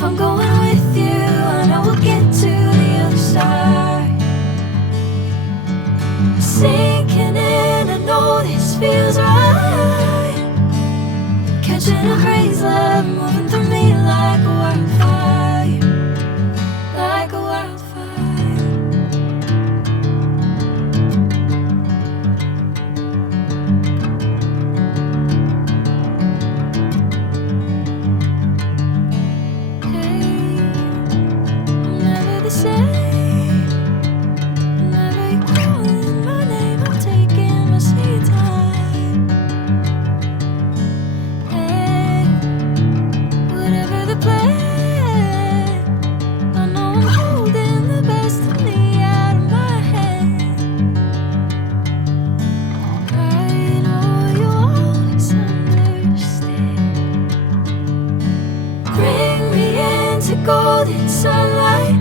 If I'm going with you, I know we'll get to the other side. Sinking in, I know this feels right. Catching a breeze, love moving through me like a wildfire, like a wildfire. Hey, I'm never the same. Whenever you're calling my name, I'm taking my sweet time. Hey, whatever the plan, I know I'm holding the best of me out of my hand. I know you always understand. Bring me into golden sunlight.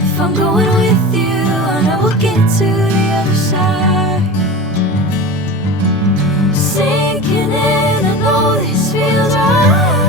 If I'm going with you, I know we'll get to the other side. Sinking in, I know this feels right.